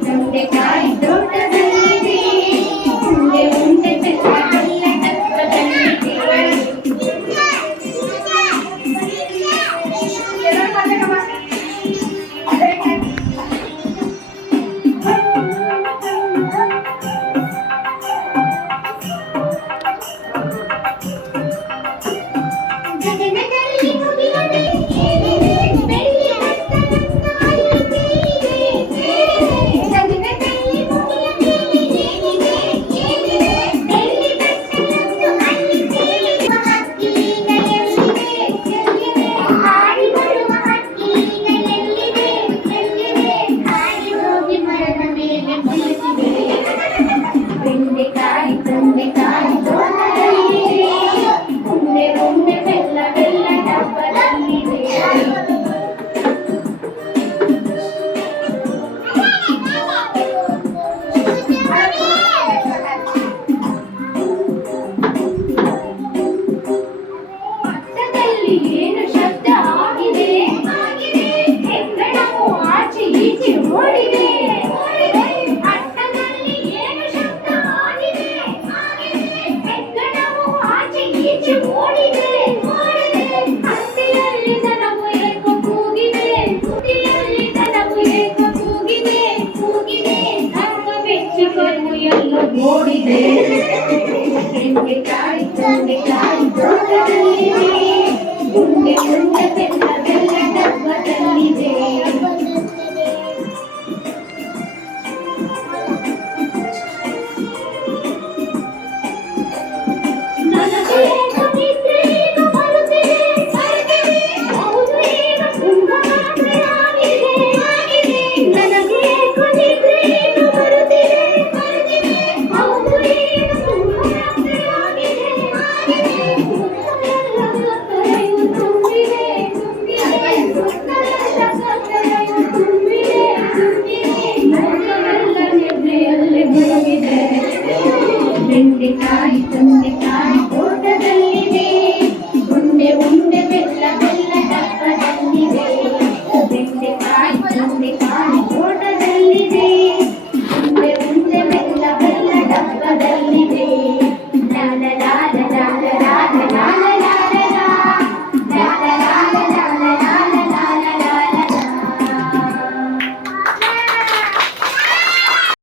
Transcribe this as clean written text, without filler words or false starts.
ತೊಂಡೆಕಾಯಿ ತೋಟದಲ್ಲಿದೆ ಉಂಡೆ ಉಂಡೆ ಬೆಲ್ಲ ಬೆಲ್ಲ ಡಬ್ಬದಲ್ಲಿದೆ ಗಗನದಲ್ಲಿ ಮುಗಿಲದೆ ಏನಿದೆ ಬೆಳ್ಳಿ ರತ್ನದಂತ ಅಲ್ಲಿದೆ ಗಗನದಲ್ಲಿ ಮುಗಿಲದೆ ಏನಿದೆ ಬೆಳ್ಳಿ ರತ್ನದಂತ ಅಲ್ಲಿದೆ ಹಕ್ಕಿ ಈಗ ಎಲ್ಲಿದೆ ಹಾಡಿ ಬರುವ ಹಕ್ಕಿ ಈಗ ಎಲ್ಲಿದೆ ಹಾಡಿ ಹೋಗಿ ಮರದ ಮೇಲೆ ಕುಳಿತಿದೆ ಬೆಂಡೆಕಾಯಿ ತೊಂಡೆಕಾಯಿ ತೋಟದಲ್ಲಿದೆ ಉಂಡೆ ಉಂಡೆ ಬೆಲ್ಲ ಬೆಲ್ಲ ಡಬ್ಬದಲ್ಲಿದೆ ಪಕ್ಕದಲ್ಲಿ ಏನು ಶಬ್ದ ಆಗಿದೆ ಹೆಗ್ಗಣವು ಆಚೆ ಈಚೆ ಓಡಿದೆ ಅಟ್ಟದಲ್ಲಿ ಏನು ಶಬ್ದ ಆಗಿದೆ ಹೆಗ್ಗಣವು ಆಚೆ ಈಚೆ ಓಡಿದೆ ಹತ್ತಿಯಲ್ಲಿ ದನವು ಏಕೋ ಕೂಗಿದೆ ಹುಟ್ಟಿಯಲ್ಲಿ ದನವು ಏಕೋ ಕೂಗಿದೆ ಅಂಗ ಬೆಚ್ಚಗವು ಎಲ್ಲೋ ಓಡಿದೆ ಬೆಂಡೆಕಾಯಿ ತೊಂಡೆಕಾಯಿ ತೋಟದಲ್ಲಿದೆ ಉಂಡೆ ಉಂಡೆ ಬೆಲ್ಲ